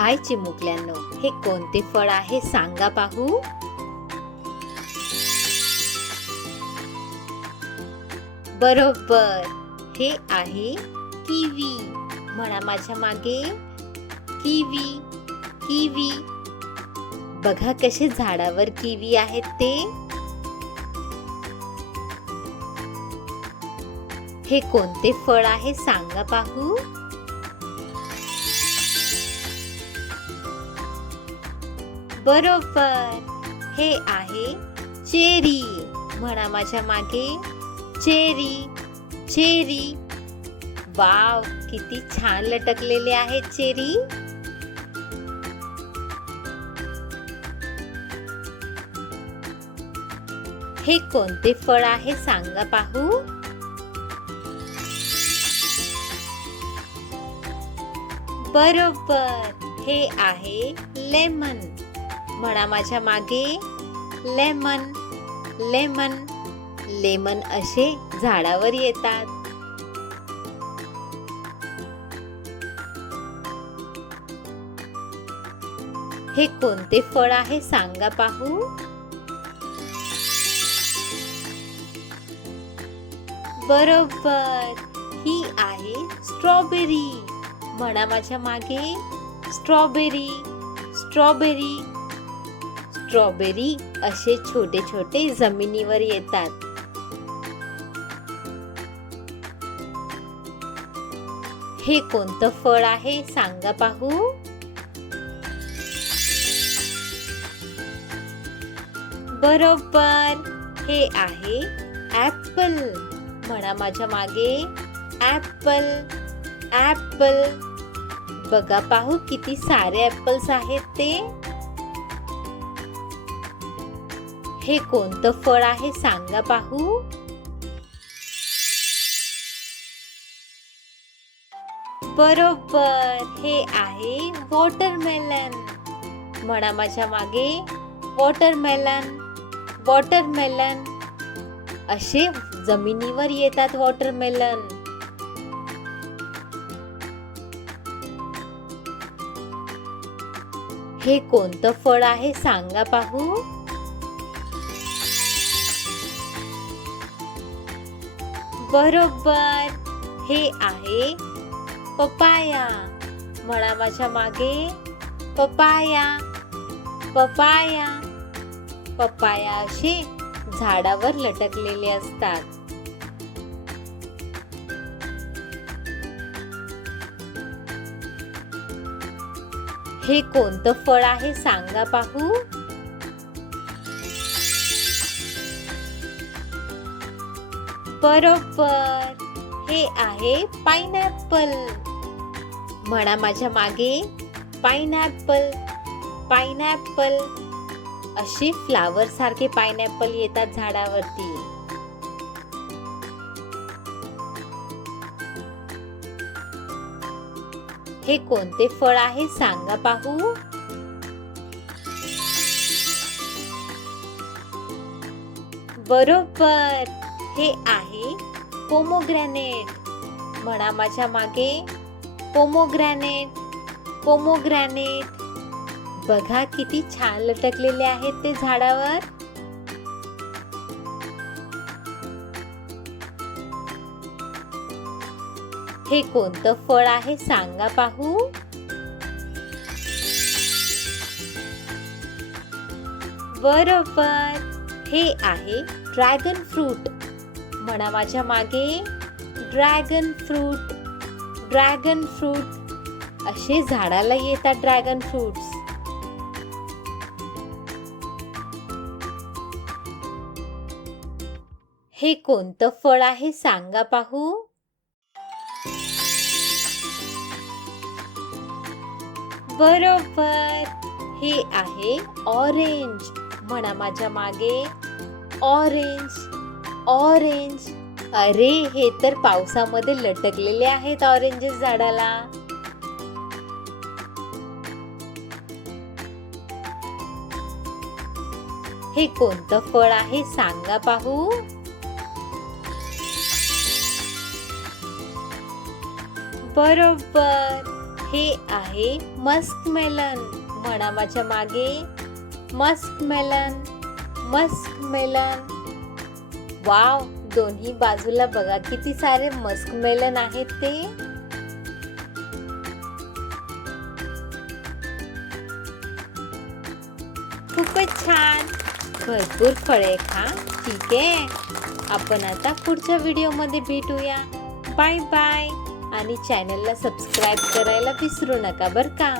हाय चिमुकल्यांनो, हे कोणते फळ आहे सांगा पाहू. बरोबर, हे आहे किवी. म्हणा माझ्या मागे, किवी किवी. बघा कसे झाडावर किवी आहेत ते. हे कोणते फळ आहे सांगा पाहू. बरोबर, हे आहे चेरी. म्हणा माझ्या मागे, चेरी चेरी. वाव, किती छान लटकलेले आहेत चेरी. हे कोणते फळ आहे सांगा पाहू. बरोबर, हे आहे लेमन. म्हणा माझ्या मागे, लेमन लेमन. लेमन असे झाडावर येतात. हे कोणते फळ आहे सांगा पाहू. बरोबर, ही आहे स्ट्रॉबेरी. म्हणा माझ्या मागे, स्ट्रॉबेरी स्ट्रॉबेरी. स्ट्रॉबेरी असे छोटे छोटे जमिनीवर येतात. हे कोणतं फळ आहे सांगा पाहू. बरोबर, हे आहे ऍपल. म्हणा माझ्या मागे, ऍपल ऍपल. बघा पाहू किती सारे ऍपल्स आहेत ते. हे कोणतं फळ आहे सांगा पाहू. बरोबर, हे आहे वॉटरमेलन. म्हणा माझ्या मागे, वॉटरमेलन वॉटरमेलन. असे जमिनीवर येतात वॉटरमेलन. हे कोणतं फळ आहे सांगा पाहू. बरोबर, हे आहे पपाया. म्हणा माझ्या मागे, पपाया पपाया. पपाया असे झाडावर लटकलेले असतात. हे कोणतं फळ आहे सांगा पाहू. बरोबर, हे आहे पाइनएप्पल. म्हणा माझ्या मागे, पाइनएप्पल पाइनएप्पल. असे फ्लावर सारखे पाइनएप्पल येतात झाडावरती. हे कोणते फळ आहे सांगा पाहू. बरोबर, हे आहे पोमोग्रॅनेट. म्हणा माझ्या मागे, पोमोग्रॅनेट पोमोग्रॅनेट. बघा किती छान लटकलेले आहेत ते झाडावर. हे कोणतं फळ आहे सांगा पाहू. बरोबर, हे आहे ड्रॅगन फ्रूट. म्हणा माझ्या मागे, ड्रॅगन फ्रूट ड्रॅगन फ्रूट. असे झाडाला येतात ड्रॅगन फ्रूट्स. हे कोणतं फळ आहे सांगा पाहू. बरोबर, हे आहे ऑरेंज. म्हणा माझ्या मागे, ऑरेंज ऑरेंज. अरे, हे तर पावसामध्ये लटकलेले आहेत ऑरेंजेस झाडाला. हे कोणतं फळ आहे सांगा पाहू. बरोबर, हे आहे मस्कमेलन. म्हणा माझ्या मागे, मस्कमेलन, मस्कमेलन. वाव, दोन्ही बाजूला बघा किती सारे मस्कमेलन आहेत ते. खूपच छान. भरपूर फळे खा. ठीक आहे, आपण आता पुढच्या व्हिडिओमध्ये भेटूया. Bye bye. आणि चॅनलला सबस्क्राईब करायला विसरू नका बरं का.